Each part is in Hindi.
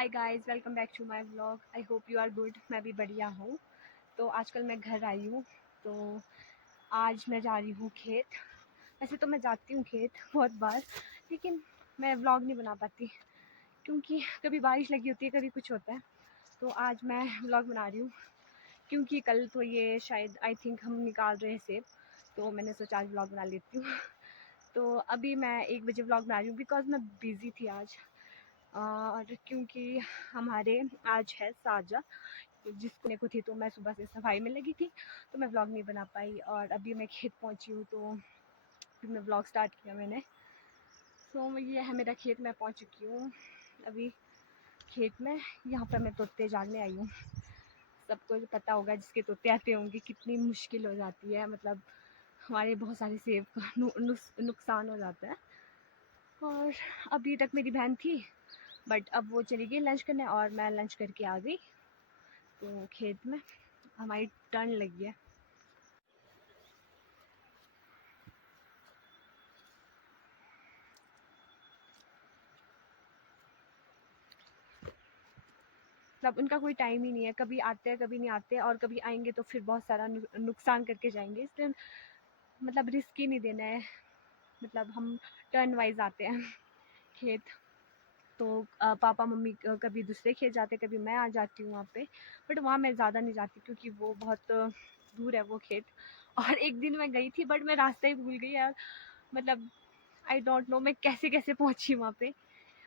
Hi guys, welcome back to my vlog. I hope you are good. मैं भी बढ़िया हूँ। तो आजकल मैं घर आई हूँ, तो आज मैं जा रही हूँ खेत। वैसे तो मैं जाती हूँ खेत बहुत बार, लेकिन मैं व्लॉग नहीं बना पाती क्योंकि कभी बारिश लगी होती है, कभी कुछ होता है। तो आज मैं व्लॉग बना रही हूँ क्योंकि कल तो ये शायद आई थिंक हम निकाल रहे हैं सेब, तो मैंने सोचा आज व्लॉग बना लेती हूँ। तो अभी मैं 1 बजे व्लॉग बना रही हूँ बिकॉज़ मैं बिज़ी थी आज। और क्योंकि हमारे आज है साजा जिसको को थी, तो मैं सुबह से सफाई में लगी थी, तो मैं व्लॉग नहीं बना पाई। और अभी मैं खेत पहुंची हूँ, तो फिर मैं व्लॉग स्टार्ट किया मैंने। तो ये है मेरा खेत, मैं पहुंच चुकी हूँ अभी खेत में। यहाँ पर मैं तोते जागने आई हूँ। सबको पता होगा जिसके तोते आते होंगे कितनी मुश्किल हो जाती है, मतलब हमारे बहुत सारे सेब का नुकसान हो जाता है। और अभी तक मेरी बहन थी, बट अब वो चली गई लंच करने और मैं लंच करके आ गई। तो खेत में हमारी टर्न लगी है। मतलब उनका कोई टाइम ही नहीं है, कभी आते हैं कभी नहीं आते, और कभी आएंगे तो फिर बहुत सारा नुकसान करके जाएंगे। इसलिए मतलब रिस्क ही नहीं देना है। मतलब हम टर्न वाइज आते हैं खेत। तो पापा मम्मी कभी दूसरे खेत जाते, कभी मैं आ जाती हूँ वहाँ पे। बट वहाँ मैं ज़्यादा नहीं जाती क्योंकि वो बहुत दूर है वो खेत। और एक दिन मैं गई थी बट मैं रास्ता ही भूल गई यार। मतलब आई डोंट नो मैं कैसे कैसे पहुँची वहाँ पे,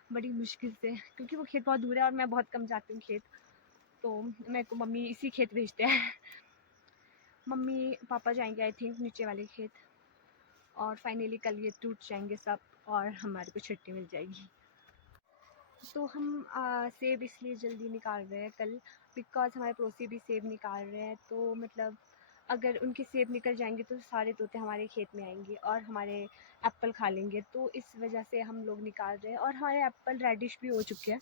बड़ी मुश्किल से, क्योंकि वो खेत बहुत दूर है और मैं बहुत कम जाती हूँ खेत। तो मेरे को मम्मी इसी खेत भेजते हैं। मम्मी पापा जाएंगे आई थिंक नीचे वाले खेत, और फाइनली कल ये टूट जाएंगे सब और हमारे को छुट्टी मिल जाएगी। तो हम सेब इसलिए जल्दी निकाल रहे हैं कल, बिकॉज़ हमारे पड़ोसी भी सेब निकाल रहे हैं। तो मतलब अगर उनके सेब निकल जाएंगे तो सारे तोते हमारे खेत में आएंगे और हमारे एप्पल खा लेंगे। तो इस वजह से हम लोग निकाल रहे हैं। और हमारे एप्पल रेडिश भी हो चुके हैं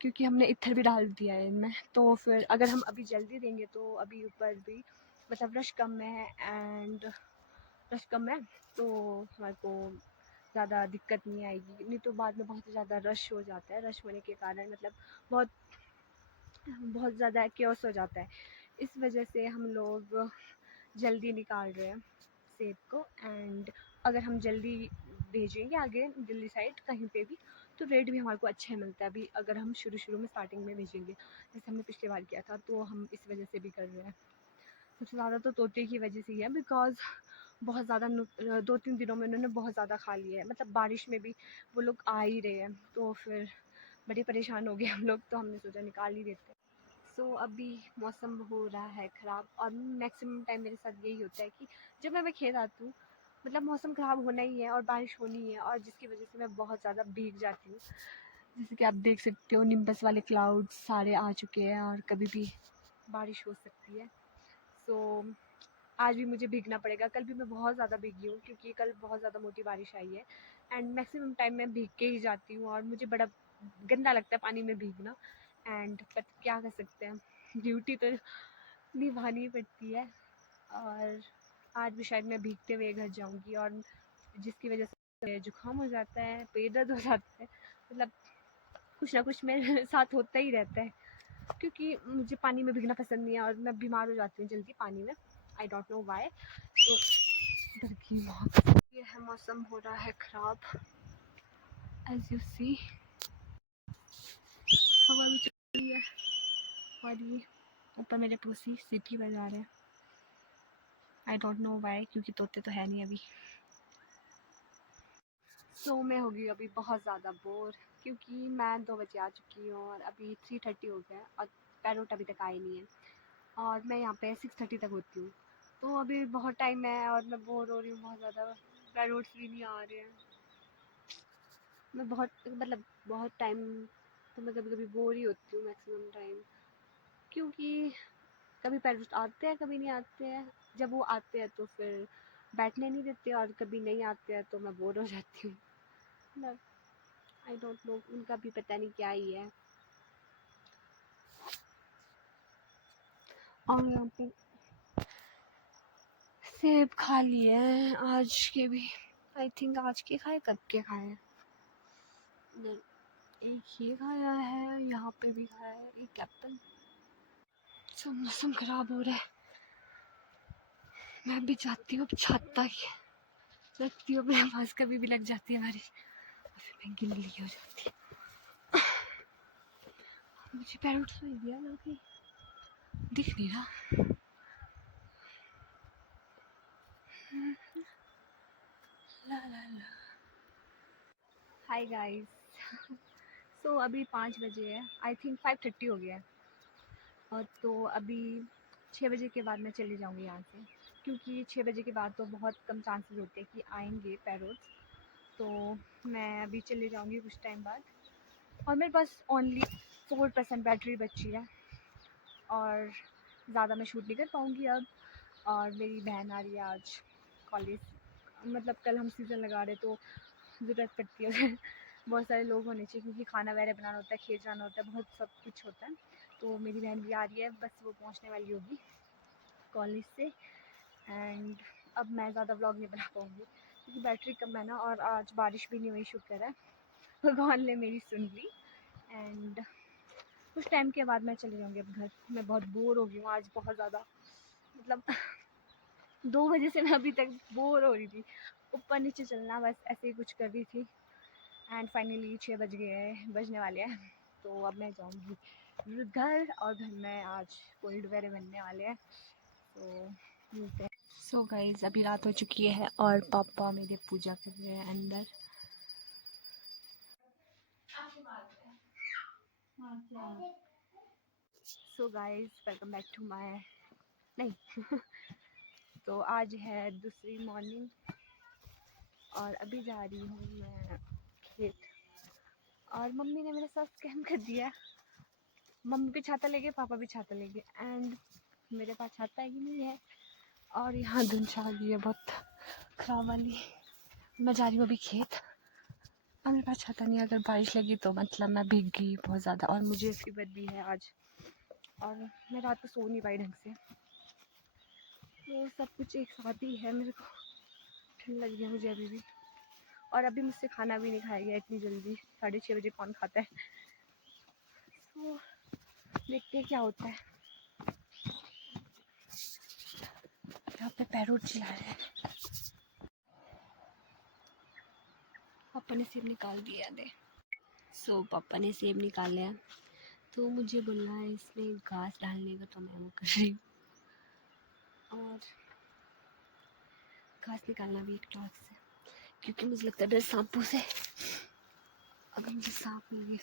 क्योंकि हमने इत्थर भी डाल दिया है इनमें। तो फिर अगर हम अभी जल्दी देंगे तो अभी ऊपर भी मतलब रश कम है, एंड रश कम है तो हमारे को ज़्यादा दिक्कत नहीं आएगी। नहीं तो बाद में बहुत ज़्यादा रश हो जाता है। रश होने के कारण मतलब बहुत बहुत ज़्यादा क्योस हो जाता है। इस वजह से हम लोग जल्दी निकाल रहे हैं सेब को। एंड अगर हम जल्दी भेजेंगे आगे दिल्ली साइड कहीं पे भी, तो रेट भी हमारे को अच्छा मिलता है। अभी अगर हम शुरू में स्टार्टिंग में भेजेंगे जैसे हमने पिछली बार किया था, तो हम इस वजह से भी कर रहे हैं। सबसे ज़्यादा तो तोते की वजह से ही है, बिकॉज़ बहुत ज़्यादा 2-3 दिनों में उन्होंने बहुत ज़्यादा खा लिया है। मतलब बारिश में भी वो लोग आ ही रहे हैं, तो फिर बड़े परेशान हो गए हम लोग, तो हमने सोचा निकाल ही देते हैं। सो अभी मौसम हो रहा है ख़राब, और मैक्सिमम टाइम मेरे साथ यही होता है कि जब मैं खेत आती हूँ, मतलब मौसम ख़राब होना ही है और बारिश होनी है, और जिसकी वजह से मैं बहुत ज़्यादा भीग जाती हूँ। जैसे कि आप देख सकते हो निम्बस वाले क्लाउड्स सारे आ चुके हैं और कभी भी बारिश हो सकती है। सो आज भी मुझे भीगना पड़ेगा। कल भी मैं बहुत ज़्यादा भीगी हूँ क्योंकि कल बहुत ज़्यादा मोटी बारिश आई है, एंड मैक्सिमम टाइम मैं भीग के ही जाती हूँ और मुझे बड़ा गंदा लगता है पानी में भीगना। एंड बट क्या कर सकते हैं, ड्यूटी तो निभानी पड़ती है। और आज भी शायद मैं भीगते हुए घर जाऊंगी, और जिसकी वजह से जुकाम हो जाता है, पेट दर्द हो जाता है। मतलब कुछ ना कुछ मेरे साथ होता ही रहता है क्योंकि मुझे पानी में भीगना पसंद नहीं है और मैं बीमार हो जाती हूँ जल्दी पानी में। I don't know why. तो डर की मौत। ये है मौसम हो रहा है ख़राब, एज यू सी हवा भी चल रही है, और ये ऊपर मेरे पड़ोसी सीटी बजा रहे हैं। आई डोंट नो वाई, क्योंकि तोते तो है नहीं अभी। सो मैं होगी अभी बहुत ज़्यादा बोर, क्योंकि मैं 2 बजे आ चुकी हूँ और अभी 3:30 हो गया और पैरोट अभी तक आए नहीं है, और मैं यहाँ पे 6:30 तक होती हूँ। तो अभी बहुत टाइम है और मैं बोर हो रही हूँ बहुत ज़्यादा। पैरोट्स भी नहीं आ रहे हैं। मैं बहुत मतलब बहुत टाइम, तो मैं कभी कभी बोर ही होती हूँ मैक्सिमम टाइम, क्योंकि कभी पैरोट्स आते हैं कभी नहीं आते हैं। जब वो आते हैं तो फिर बैठने नहीं देते, और कभी नहीं आते हैं तो मैं बोर हो जाती हूँ। मतलब आई डोंट नो, उनका भी पता नहीं क्या ही है। और यहाँ पे सेब खा लिए हैं आज के भी। आई थिंक आज के खाए कब के खाए हैं। एक ये खाया है, यहाँ पे भी खाया है एक एप्पल। सब मौसम खराब हो रहा है, मैं भी चाहती हूँ छाता ही रखती हूँ अपने पास, कभी भी लग जाती है बारिश और फिर मैं गिल्ली हो जाती है। मुझे पैरोट सुई दिया लड़की, दिख नहीं रहा। ला ला ला। हाय गाइस, सो अभी 5 बजे है, आई थिंक 5:30 हो गया है। और तो अभी 6 बजे के बाद मैं चली जाऊँगी यहाँ से, क्योंकि 6 बजे के बाद तो बहुत कम चांसेस होते हैं कि आएंगे पैरोट्स। तो मैं अभी चले जाऊँगी कुछ टाइम बाद, और मेरे पास ओनली 4% बैटरी बची है और ज़्यादा मैं शूट नहीं कर पाऊँगी अब। और मेरी बहन आ रही है आज कॉलेज, मतलब कल हम सीज़न लगा रहे तो ज़रूरत पड़ती है बहुत सारे लोग होने चाहिए, क्योंकि खाना वगैरह बनाना होता है, खेत जाना होता है, बहुत सब कुछ होता है। तो मेरी बहन भी आ रही है, बस वो पहुंचने वाली होगी कॉलेज से। एंड अब मैं ज़्यादा व्लॉग नहीं बना पाऊँगी क्योंकि बैटरी कम है ना, और आज बारिश भी नहीं हुई, शुक्र है भगवान ने मेरी सुन ली। एंड कुछ टाइम के बाद मैं चली जाऊँगी अब घर। मैं बहुत बोर हो गई हूँ आज, बहुत ज़्यादा, मतलब 2 बजे से मैं अभी तक बोर हो रही थी, ऊपर नीचे चलना, बस ऐसे ही कुछ कर रही थी। एंड फाइनली 6 बज गए, बजने वाले हैं। तो अब मैं जाऊँगी घर, और घर में आज कोल्ड वगैरह बनने वाले हैं, तो मिलते हैं। सो गाइस, अभी रात हो चुकी है और पापा मेरे पूजा कर रहे हैं अंदर। So guys, welcome back to my, नहीं तो आज है दूसरी मॉर्निंग और अभी जा रही हूँ मैं खेत। और मम्मी ने मेरे साथ स्कैम कर दिया, मम्मी भी छाता लेके, पापा भी छाता लेके, एंड मेरे पास छाता ही नहीं है। और यहाँ धुंध छा गई है बहुत खराब वाली। मैं जा रही हूँ अभी खेत, और मेरे पास छाता नहीं है, अगर बारिश लगी तो मतलब मैं भीग गई बहुत ज़्यादा, और मुझे फीवर भी है आज, और मैं रात को सो नहीं पाई ढंग से। वो सब कुछ एक साथ ही है, मेरे को ठंड लग गई है मुझे अभी भी। और अभी मुझसे खाना भी नहीं खाया गया इतनी जल्दी, 6:30 बजे कौन खाता है। तो देखते हैं क्या होता है। यहाँ पे पैरोट चिल्ला रहे हैं। पापा ने सेब निकाल दिया दे। सो पापा ने सेब निकाले हैं, तो मुझे बोलना है इसमें घास डालने का, तो मैं वो कर रही हूँ। और घास निकालना भी एक टास्क है, क्योंकि मुझे लगता है डर सांपों से, अगर मुझे सांप मिल गए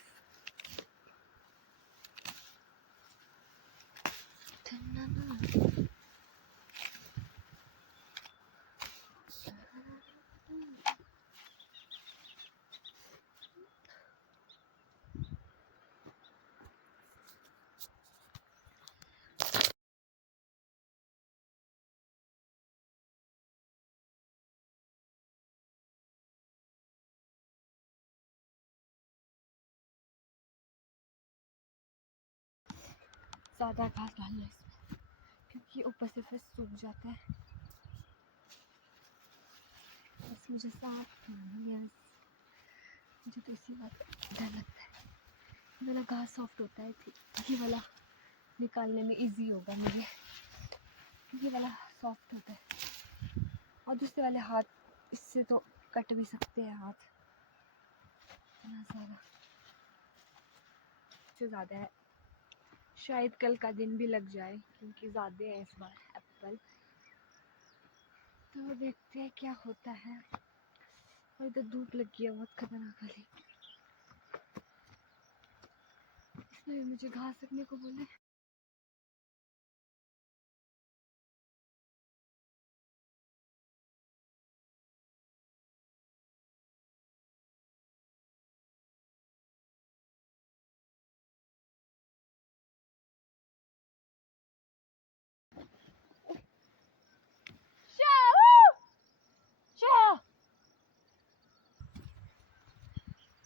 ज़्यादा घास डालना इसमें, क्योंकि ऊपर से फिर सूख जाता है। बस मुझे सांप मुझे तो इसी बात डर लगता है। ये वाला घास सॉफ्ट होता है, ये वाला निकालने में इजी होगा मुझे, ये वाला सॉफ्ट होता है। और दूसरे वाले हाथ, इससे तो कट भी सकते हैं हाथ, इतना सारा इससे ज़्यादा है। शायद कल का दिन भी लग जाए, क्योंकि ज़्यादा है इस बार एप्पल। तो देखते हैं क्या होता है। और इधर धूप लगी है बहुत खतरनाक वाली, इसमें मुझे घास रखने को बोले।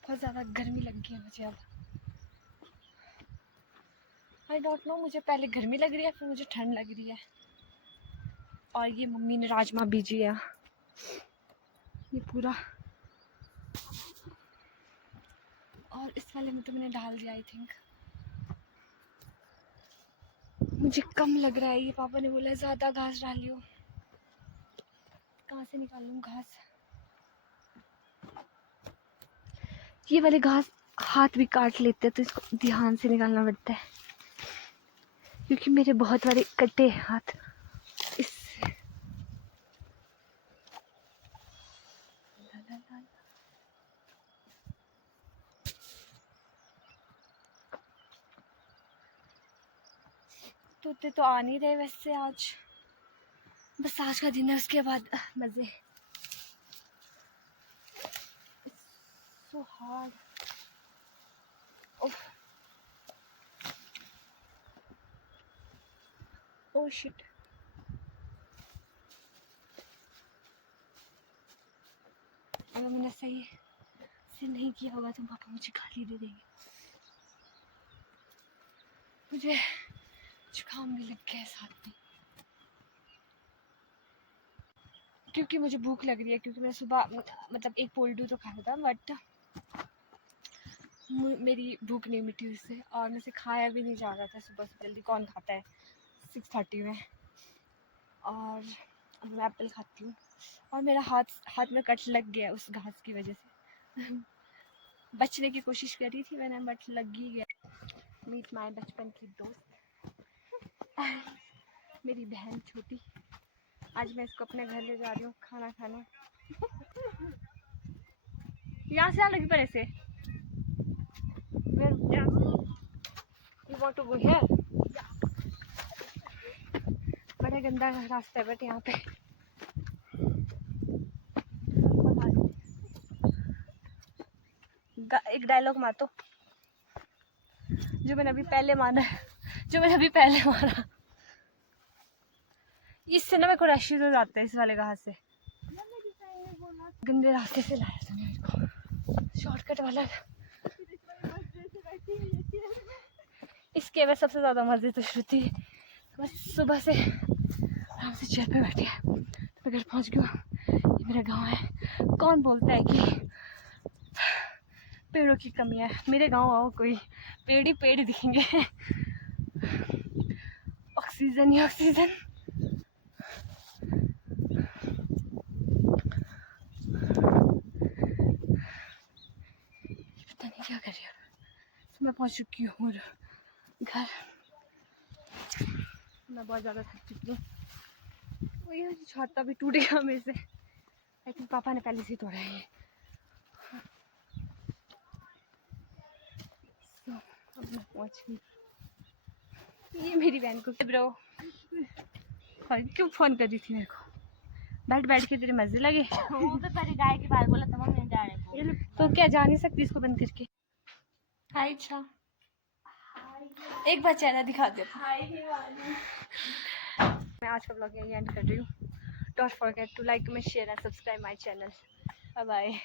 बहुत ज़्यादा गर्मी लग गई है मुझे अब। आई डोंट नो, मुझे पहले गर्मी लग रही है, फिर मुझे ठंड लग रही है। और ये मम्मी ने राजमा बीजी है, ये पूरा और इस वाले में तो मैंने डाल दिया आई थिंक। मुझे कम लग रहा है ये, पापा ने बोला ज़्यादा घास डालियो। कहाँ से निकालूं घास? ये वाले घास हाथ भी काट लेते हैं तो इसको ध्यान से निकालना पड़ता है क्योंकि मेरे बहुत बारे कटे हाथ इससे। तोते तो आ नहीं रहे वैसे आज, बस आज का दिन है, उसके बाद मज़े। So hard. Oh shit. अगर मैंने सही से नहीं किया होगा तो पापा मुझे गाली दे देंगे। मुझे जुकाम भी लग गया है साथ में क्योंकि मुझे भूख लग रही है, क्योंकि मैं सुबह मतलब एक पोल्डू तो खाया था बट मेरी भूख नहीं मिटी उससे, और मुझसे खाया भी नहीं जा रहा था सुबह से जल्दी, कौन खाता है 6:30 में। और अब मैं एप्पल खाती हूँ और मेरा हाथ में कट लग गया उस घास की वजह से। बचने की कोशिश करी थी मैंने बट लग ही गया। मीट माय बचपन की दोस्त मेरी बहन छोटी। आज मैं इसको अपने घर ले जा रही हूँ खाना खाने। यहाँ से लगी पर ऐसे You want to go here? बड़ा गंदा रास्ता है बट यहाँ पे एक डायलॉग मार तो जो मैंने अभी पहले मारा। इससे ना मेरे को रैशेज हो जाता है इस वाले घास से। गंदे रास्ते से लाया था मेरे को, शॉर्टकट वाला। इसके वजह सबसे ज़्यादा मज़े तो श्रुति बस सुबह से आराम से चेयर पे बैठी है। तो मैं घर पहुँच गई हूँ। ये मेरा गांव है। कौन बोलता है कि पेड़ों की कमी है? मेरे गांव आओ, कोई पेड़ ही पेड़ दिखेंगे। ऑक्सीजन ही ऑक्सीजन। पता नहीं क्या कर रही हूँ। तो मैं पहुँच चुकी हूँ घर। मैं बहुत ज़्यादा थक चुकी हूँ। वो छाता भी टूट गया मेरे से, लेकिन पापा ने पहले से तोड़ा है। अब मैं पहुँच गई। ये मेरी बहन को ब्रो क्यों फ़ोन कर रही थी मेरे को? बैठ के तेरे मजे लगे। वो तो तेरी गाय के बारे बोला था मम्मी जाने को। तो क्या जा नहीं सकती इसको बंद करके? हाय अच्छा एक बार चेहरा दिखा दे। मैं आज का ब्लॉग यहीं एंड कर रही हूँ। Don't forget to like, comment, share and subscribe my channel. Bye bye.